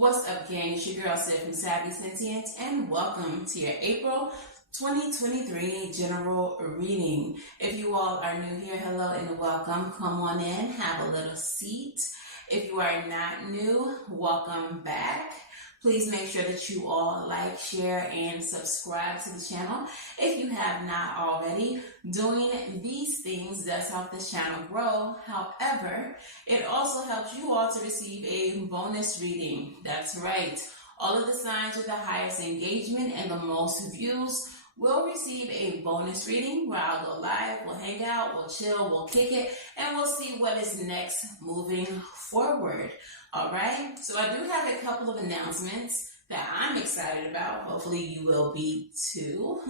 What's up, gang? It's your girl, Savy from Savy, Sentient, and welcome to your April 2023 general reading. If you all are new here, hello and welcome. Come on in, have a little seat. If you are not new, welcome back. Please make sure that you all like, share, and subscribe to the channel. If you have not already, doing these things does help this channel grow. However, it also helps you all to receive a bonus reading. That's right. All of the signs with the highest engagement and the most views will receive a bonus reading where I'll go live, we'll hang out, we'll chill, we'll kick it, and we'll see what is next moving forward. All right, so I do have a couple of announcements that I'm excited about. Hopefully you will be too.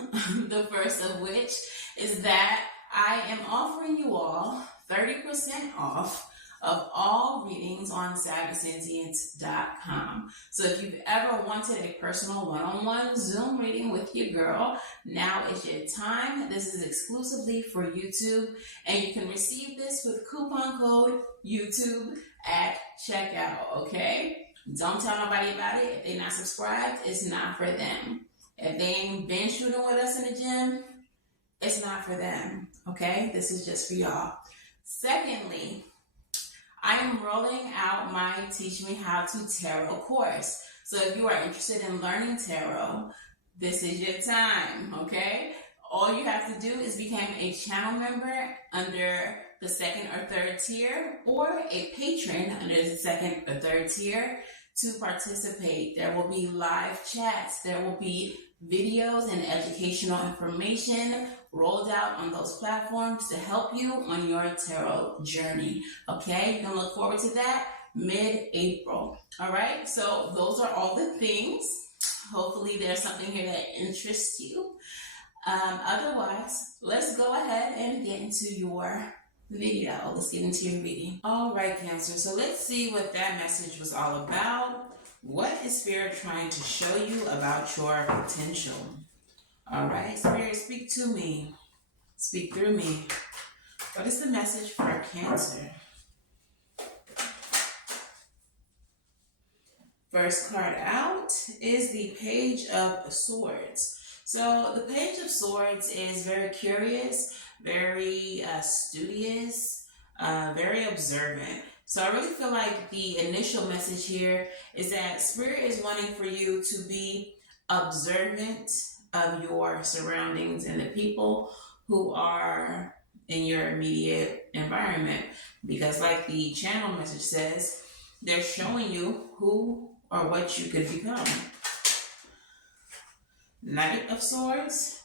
The first of which is that I am offering you all 30% off of all readings on SavySentient.com. So if you've ever wanted a personal one-on-one Zoom reading with your girl, now is your time. This is exclusively for YouTube, and you can receive this with coupon code YouTube at checkout, okay? Don't tell nobody about it. If they're not subscribed, it's not for them. If they ain't been shooting with us in the gym, it's not for them, okay? This is just for y'all. Secondly, I am rolling out my Teach Me How to Tarot course. So if you are interested in learning tarot, this is your time, okay? All you have to do is become a channel member under the second or third tier, or a patron under the second or third tier to participate. There will be live chats. There will be videos and educational information rolled out on those platforms to help you on your tarot journey. Okay, you can look forward to that mid-April. All right, so those are all the things. Hopefully there's something here that interests you. Otherwise, let's go ahead and get into your video. Let's get into your reading. All right, Cancer. So let's see what that message was all about. What is Spirit trying to show you about your potential? All right, Spirit, speak to me. Speak through me. What is the message for Cancer? First card out is the Page of Swords. So the Page of Swords is very curious, very studious, very observant. So I really feel like the initial message here is that Spirit is wanting for you to be observant of your surroundings and the people who are in your immediate environment. Because like the channel message says, they're showing you who or what you could become. Knight of Swords.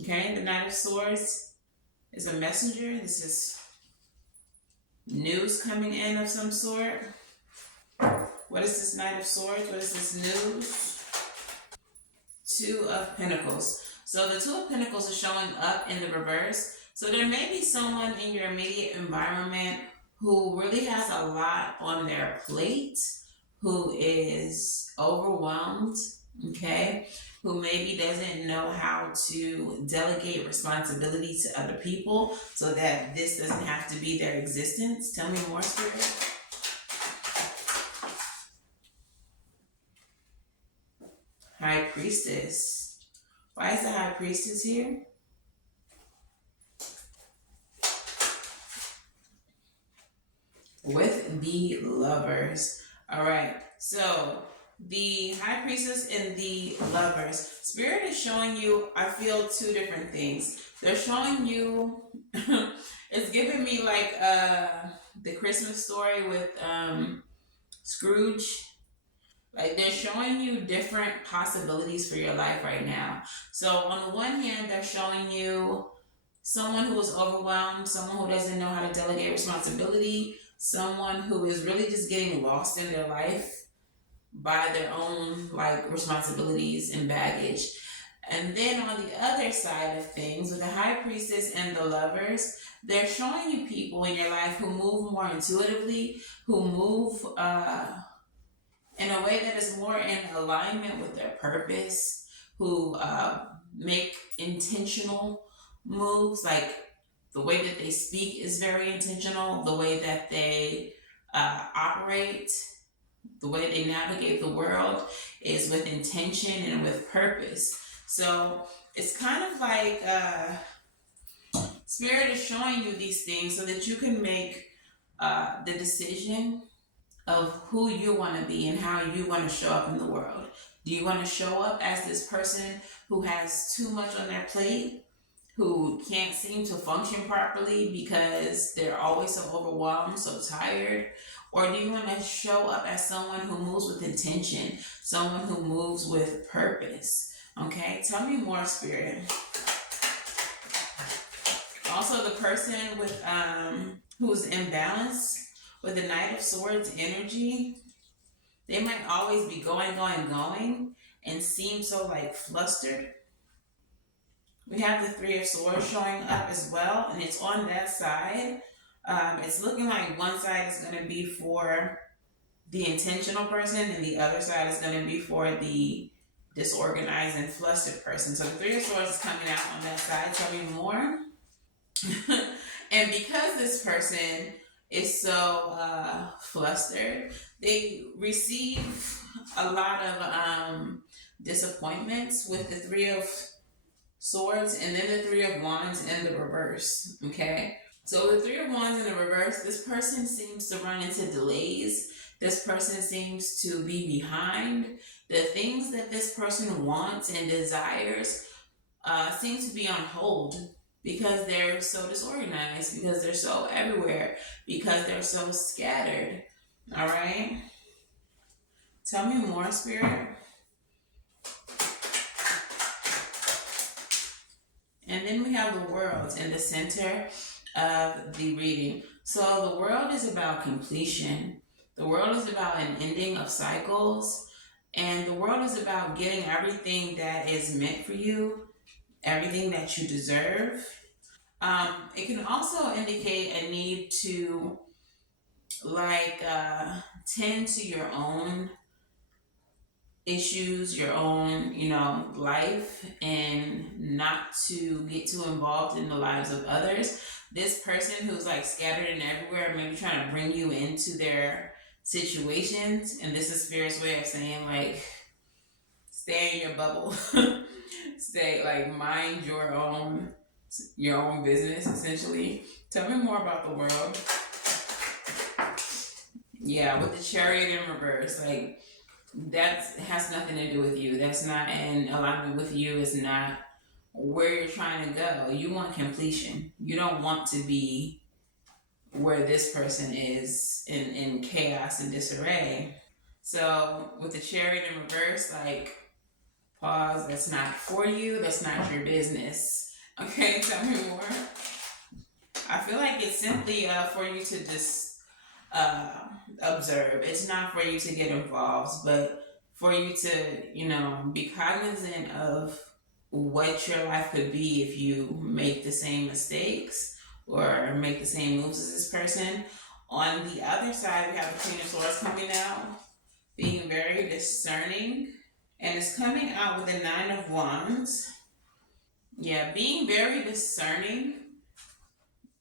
Okay, the Knight of Swords is a messenger. This is news coming in of some sort. What is this Knight of Swords? What is this news? Two of Pentacles. So the Two of Pentacles is showing up in the reverse. So there may be someone in your immediate environment who really has a lot on their plate, who is overwhelmed, okay? Who maybe doesn't know how to delegate responsibility to other people so that this doesn't have to be their existence. Tell me more, Spirit. High Priestess. Why is the High Priestess here? With the Lovers. All right, so the High Priestess and the Lovers. Spirit is showing you, I feel, two different things. They're showing you, it's giving me like the Christmas story with Scrooge. Like they're showing you different possibilities for your life right now. So on the one hand, they're showing you someone who is overwhelmed, someone who doesn't know how to delegate responsibility, someone who is really just getting lost in their life by their own like responsibilities and baggage. And then on the other side of things, with the High Priestess and the Lovers, they're showing you people in your life who move more intuitively, who move in a way that is more in alignment with their purpose, who make intentional moves. Like the way that they speak is very intentional. The way that they operate the way they navigate the world is with intention and with purpose. So it's kind of like Spirit is showing you these things so that you can make the decision of who you want to be and how you want to show up in the world. Do you want to show up as this person who has too much on their plate, who can't seem to function properly because they're always so overwhelmed, so tired? Or do you want to show up as someone who moves with intention, someone who moves with purpose? Okay, tell me more, Spirit. Also, the person with who's imbalanced with the Knight of Swords energy, they might always be going, and seem so like flustered. We have the Three of Swords showing up as well, and it's on that side. It's looking like one side is going to be for the intentional person, and the other side is going to be for the disorganized and flustered person. So the Three of Swords is coming out on that side. Tell me more. And because this person is so flustered, they receive a lot of disappointments with the Three of Swords and then the Three of Wands in the reverse. Okay, so the Three of Wands in the reverse, this person seems to run into delays. This person seems to be behind. The things that this person wants and desires seem to be on hold because they're so disorganized, because they're so everywhere, because they're so scattered. All right? Tell me more, Spirit. And then we have the World in the center of the reading. So the World is about completion. The World is about an ending of cycles. And the World is about getting everything that is meant for you, everything that you deserve. It can also indicate a need to tend to your own issues, your own, life, and not to get too involved in the lives of others. This person who's like scattered and everywhere, maybe trying to bring you into their situations, and this is Spirit's way of saying like, stay in your bubble, stay like mind your own business, essentially. Tell me more about the World. Yeah, with the Chariot in reverse, like that has nothing to do with you. That's not in alignment with you. It's not where you're trying to go. You want completion. You don't want to be where this person is in chaos and disarray. So with the Chariot in reverse, like, pause. That's not for you. That's not your business. Okay, tell me more. I feel like it's simply for you to just observe. It's not for you to get involved, but for you to, be cognizant of what your life could be if you make the same mistakes or make the same moves as this person. On the other side, we have the Queen of Swords coming out, being very discerning, and it's coming out with the Nine of Wands. Yeah, being very discerning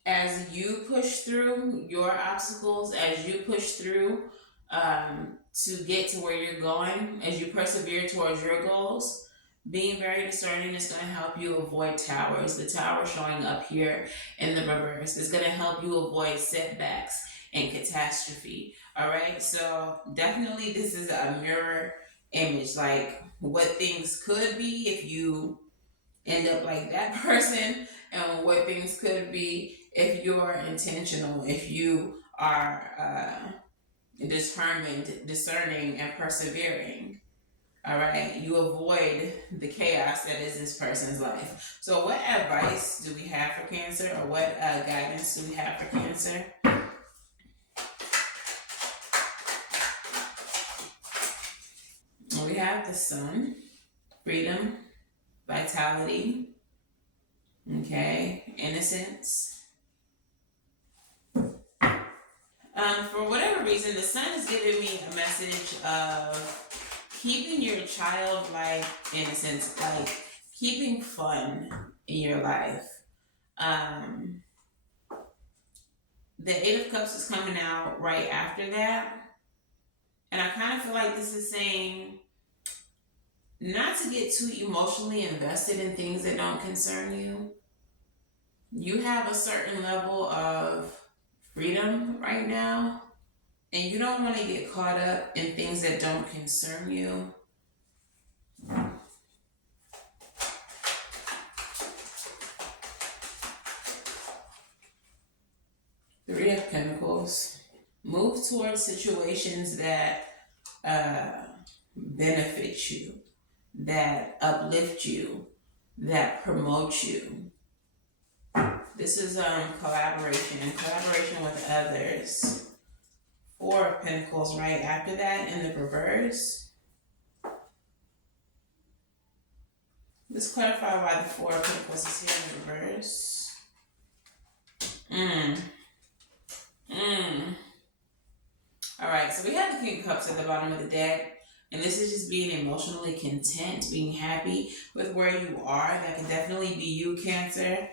as you push through your obstacles, as you push through to get to where you're going, as you persevere towards your goals. Being very discerning is going to help you avoid towers. The tower showing up here in the reverse is going to help you avoid setbacks and catastrophe. All right, so definitely this is a mirror image, like what things could be if you end up like that person, and what things could be if you're intentional, if you are determined, discerning, and persevering. All right, you avoid the chaos that is this person's life. So what advice do we have for Cancer, or what guidance do we have for Cancer? We have the Sun, freedom, vitality, okay, innocence. For whatever reason, the Sun is giving me a message of keeping your childlike innocence, like keeping fun in your life. The Eight of Cups is coming out right after that. And I kind of feel like this is saying not to get too emotionally invested in things that don't concern you. You have a certain level of freedom right now, and you don't want to get caught up in things that don't concern you. Three of Pentacles. Move towards situations that benefit you, that uplift you, that promote you. This is collaboration with others. Four of Pentacles right after that in the reverse. Let's clarify why the Four of Pentacles is here in the reverse. Alright, so we have the King of Cups at the bottom of the deck. And this is just being emotionally content, being happy with where you are. That can definitely be you, Cancer,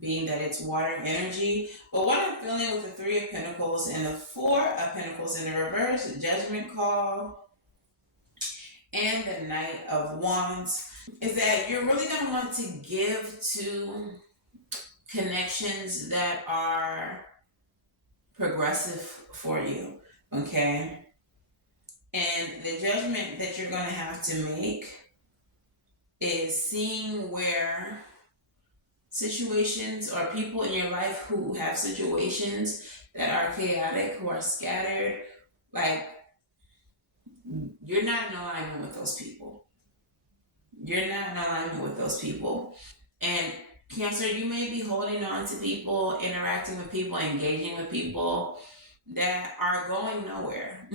being that it's water energy. But what I'm feeling with the Three of Pentacles and the Four of Pentacles in the reverse, Judgment Call, and the Knight of Wands, is that you're really going to want to give to connections that are progressive for you, okay? And the judgment that you're going to have to make is seeing where situations or people in your life who have situations that are chaotic, who are scattered, like, you're not in alignment with those people. You're not in alignment with those people. And Cancer, you may be holding on to people, interacting with people, engaging with people that are going nowhere,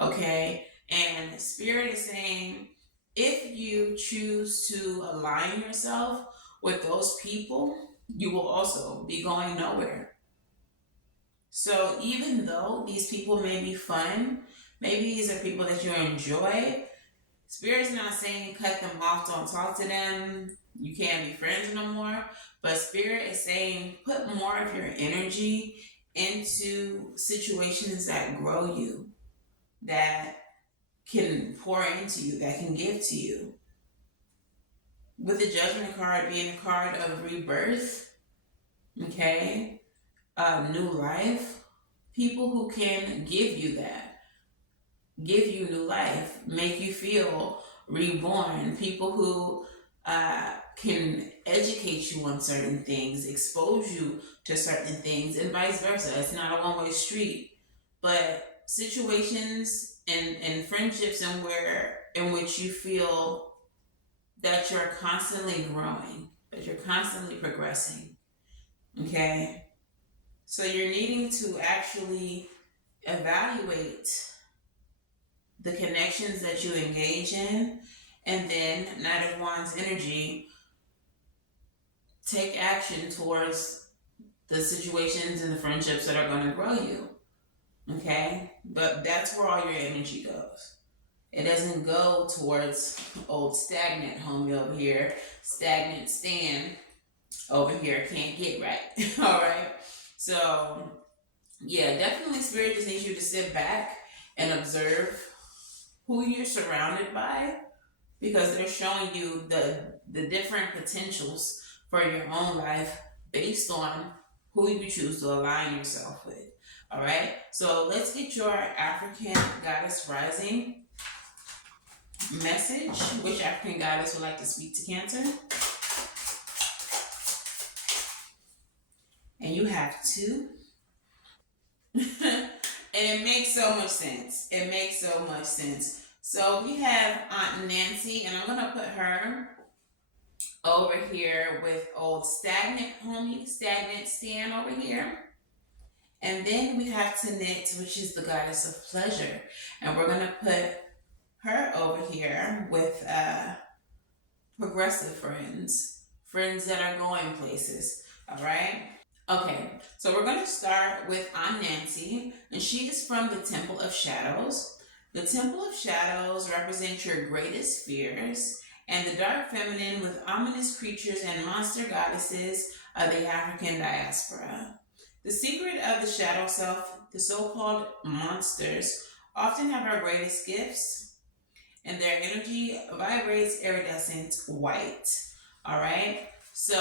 okay? And Spirit is saying, if you choose to align yourself with those people, you will also be going nowhere. So even though these people may be fun, maybe these are people that you enjoy, Spirit's not saying cut them off, don't talk to them, you can't be friends no more. But Spirit is saying put more of your energy into situations that grow you, that can pour into you, that can give to you. With the Judgment card being a card of rebirth, okay, new life, people who can give you that, give you new life, make you feel reborn, people who can educate you on certain things, expose you to certain things, and vice versa. It's not a one-way street, but situations and friendships in which you feel that you're constantly growing, that you're constantly progressing, okay? So you're needing to actually evaluate the connections that you engage in, and then Knight of Wands energy, take action towards the situations and the friendships that are going to grow you, okay? But that's where all your energy goes. It doesn't go towards old stagnant homie over here, stagnant Stan over here, can't get right. All right? So, yeah, definitely Spirit just needs you to sit back and observe who you're surrounded by, because they're showing you the different potentials for your own life based on who you choose to align yourself with. All right? So let's get your African Goddess Rising message. Which African Goddess would like to speak to Cancer? And you have two. And it makes so much sense. It makes so much sense. So we have Aunt Nancy, and I'm going to put her over here with old stagnant homie, stagnant Stan over here. And then we have Tanit, which is the goddess of pleasure. And we're going to put her over here with progressive friends, friends that are going places. All right? Okay, so we're going to start with Aunt Nancy, and she is from the Temple of Shadows. The Temple of Shadows represents your greatest fears, and the dark feminine with ominous creatures and monster goddesses of the African diaspora. The secret of the shadow self, the so-called monsters, often have our greatest gifts, and their energy vibrates iridescent white. All right. So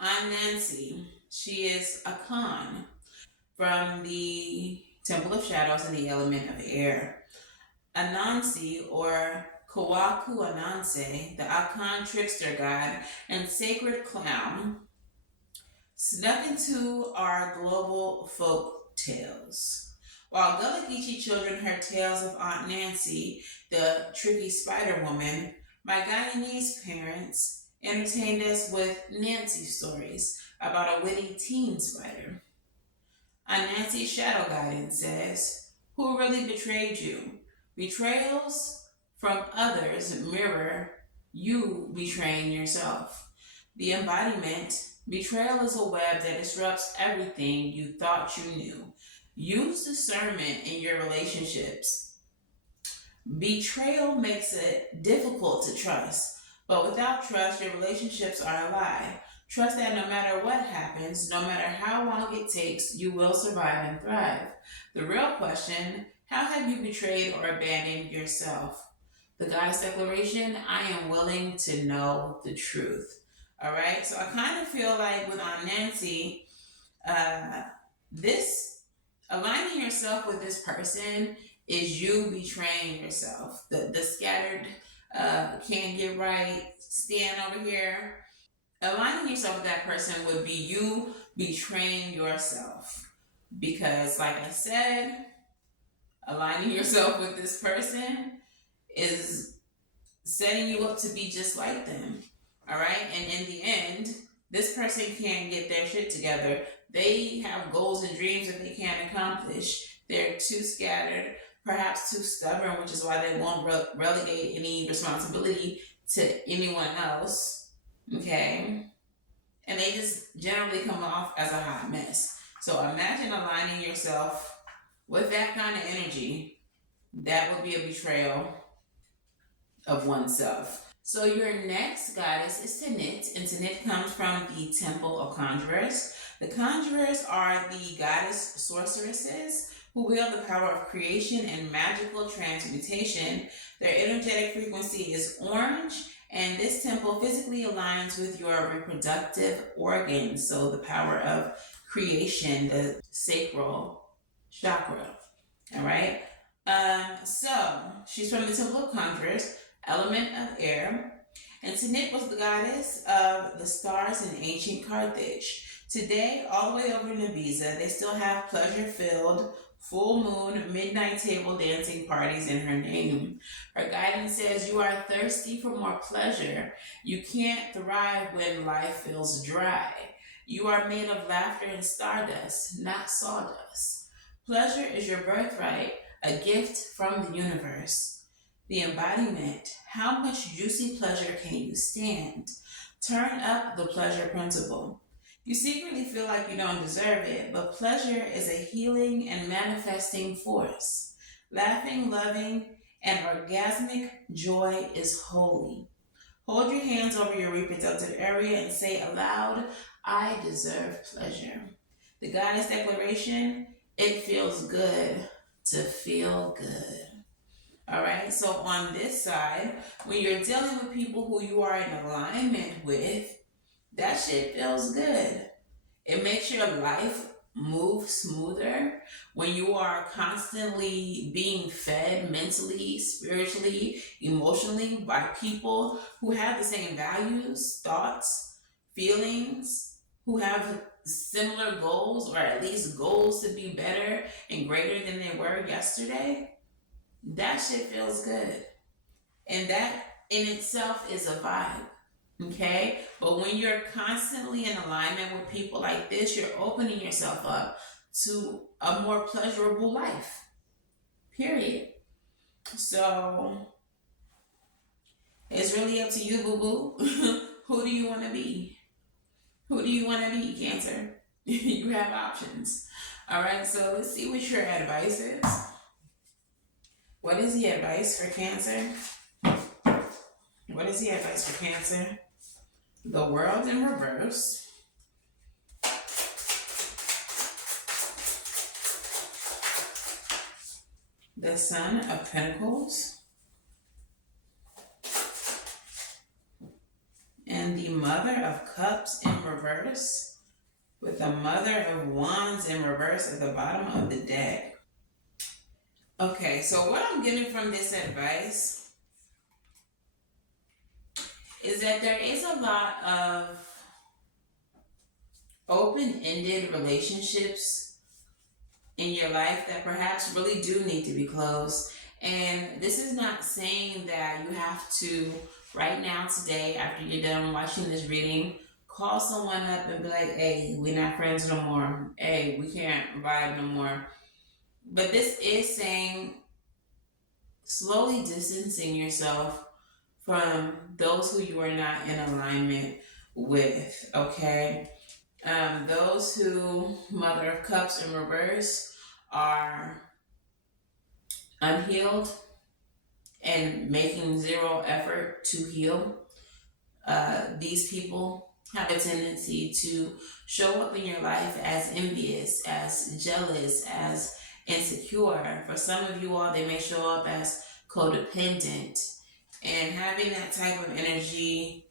I'm Nancy. She is a Khan from the Temple of Shadows and the element of air. Anansi, or Kawaku Ananse, the Akan trickster god and sacred clown, snuck into our global folk tales. While Gullah Geechee children heard tales of Aunt Nancy, the tricky Spider Woman, my Guyanese parents entertained us with Nancy stories about a witty teen spider. On Nancy's shadow guidance says, who really betrayed you? Betrayals from others mirror you betraying yourself. The embodiment, betrayal is a web that disrupts everything you thought you knew. Use discernment in your relationships. Betrayal makes it difficult to trust, but without trust, your relationships are a lie. Trust that no matter what happens, no matter how long it takes, you will survive and thrive. The real question, how have you betrayed or abandoned yourself? The Goddess Declaration, I am willing to know the truth. All right, so I kind of feel like with Aunt Nancy, this aligning yourself with this person is you betraying yourself. The scattered, can't get right, stand over here. Aligning yourself with that person would be you betraying yourself. Because, like I said, aligning yourself with this person is setting you up to be just like them. All right? And in the end, this person can't get their shit together. They have goals and dreams that they can't accomplish. They're too scattered, perhaps too stubborn, which is why they won't relegate any responsibility to anyone else. Okay? And they just generally come off as a hot mess. So imagine aligning yourself with that kind of energy. That would be a betrayal of oneself. So your next goddess is Tanit, and Tanit comes from the Temple of Conjurers. The Conjurers are the goddess sorceresses who wield the power of creation and magical transmutation. Their energetic frequency is orange, and this temple physically aligns with your reproductive organs, so the power of creation, the sacral chakra. All right. So she's from the Temple of Conjurers, element of air, and Tanit was the goddess of the stars in ancient Carthage. Today, all the way over in Ibiza, they still have pleasure-filled full moon midnight table dancing parties in her name. Her guidance says you are thirsty for more pleasure. You can't thrive when life feels dry. You are made of laughter and stardust, not sawdust. Pleasure is your birthright, a gift from the universe. The embodiment, how much juicy pleasure can you stand? Turn up the pleasure principle. You secretly feel like you don't deserve it, but pleasure is a healing and manifesting force. Laughing, loving, and orgasmic joy is holy. Hold your hands over your reproductive area and say aloud, I deserve pleasure. The Goddess Declaration, it feels good to feel good. All right, so on this side, when you're dealing with people who you are in alignment with, that shit feels good. It makes your life move smoother when you are constantly being fed mentally, spiritually, emotionally by people who have the same values, thoughts, feelings, who have similar goals, or at least goals to be better and greater than they were yesterday. That shit feels good. And that in itself is a vibe. Okay? But when you're constantly in alignment with people like this, you're opening yourself up to a more pleasurable life. Period. So it's really up to you, boo-boo. Who do you want to be? Who do you want to be, Cancer? You have options. All right, so let's see what your advice is. What is the advice for Cancer? What is the advice for Cancer? The World in reverse. the Son of Pentacles, and the Mother of Cups in reverse, with the Mother of Wands in reverse at the bottom of the deck. Okay, so what I'm getting from this advice is that there is a lot of open-ended relationships in your life that perhaps really do need to be closed. And this is not saying that you have to, right now, today, after you're done watching this reading, call someone up and be like, hey, we're not friends no more. Hey, we can't vibe no more. But this is saying slowly distancing yourself from those who you are not in alignment with, okay? Those who, Mother of Cups in reverse, are unhealed and making zero effort to heal. These people have a tendency to show up in your life as envious, as jealous, as insecure. For some of you all, they may show up as codependent. And having that type of energy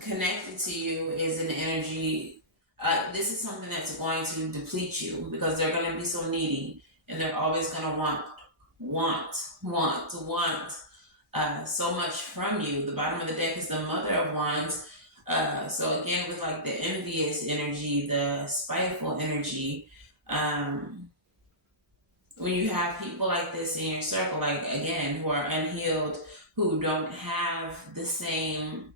connected to you is an energy, this is something that's going to deplete you, because they're going to be so needy and they're always going to want so much from you. The bottom of the deck is the Mother of Wands. So again, with like the envious energy, the spiteful energy, when you have people like this in your circle, like again, who are unhealed, who don't have the same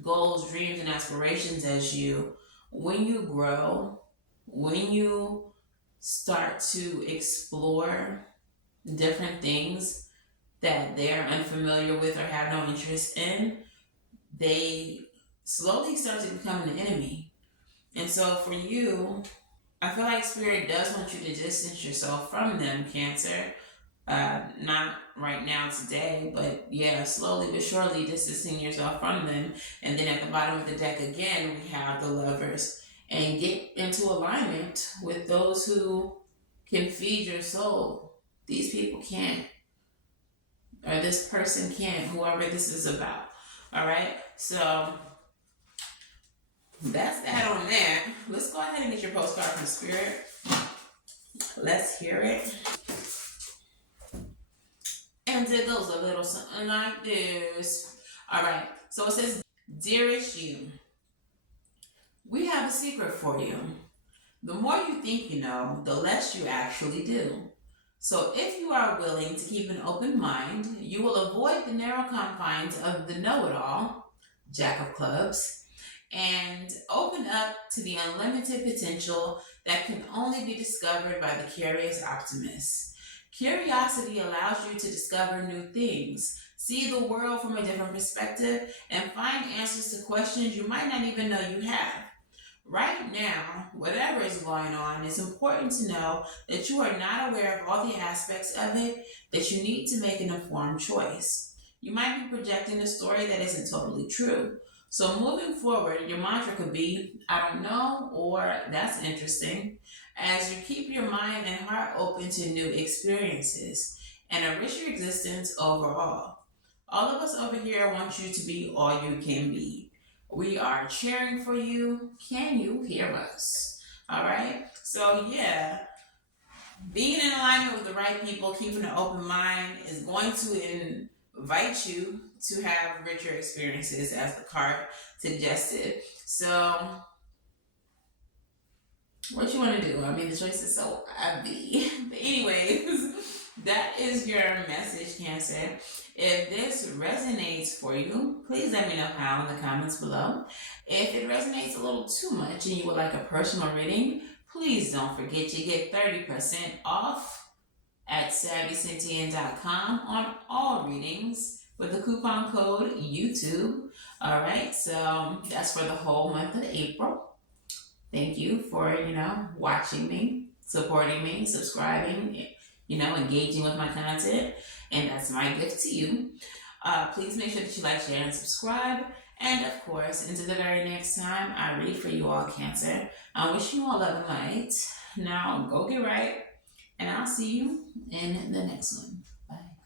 goals, dreams, and aspirations as you, when you grow, when you start to explore different things that they're unfamiliar with or have no interest in, they slowly start to become an enemy. And so for you, I feel like Spirit does want you to distance yourself from them, Cancer. Not right now today, but yeah, slowly but surely distancing yourself from them. And then at the bottom of the deck again, we have the Lovers. And get into alignment with those who can feed your soul. These people can't. Or this person can't, whoever this is about. Alright? So that's that on that. Let's go ahead and get your postcard from Spirit. Let's hear it. And it goes a little something like this. Alright, so it says, Dearest you, we have a secret for you. The more you think you know, the less you actually do. So if you are willing to keep an open mind, you will avoid the narrow confines of the know-it-all, Jack of Clubs, and open up to the unlimited potential that can only be discovered by the curious optimist. Curiosity allows you to discover new things, see the world from a different perspective, and find answers to questions you might not even know you have. Right now, whatever is going on, it's important to know that you are not aware of all the aspects of it, that you need to make an informed choice. You might be projecting a story that isn't totally true. So moving forward, your mantra could be, I don't know, or that's interesting, as you keep your mind and heart open to new experiences and a richer existence overall. All of us over here want you to be all you can be. We are cheering for you. Can you hear us? All right. So yeah, being in alignment with the right people, keeping an open mind is going to invite you to have richer experiences, as the card suggested. So what you want to do? I mean, the choice is so obvious. But anyways, that is your message, Cancer. If this resonates for you, please let me know how in the comments below. If it resonates a little too much and you would like a personal reading, please don't forget you get 30% off at SavySentient.com on all readings with the coupon code YouTube. All right, so that's for the whole month of April. Thank you for, watching me, supporting me, subscribing, engaging with my content. And that's my gift to you. Please make sure that you like, share, and subscribe. And of course, until the very next time I read for you all, Cancer, I wish you all love and light. Now, go get right, And I'll see you in the next one. Bye.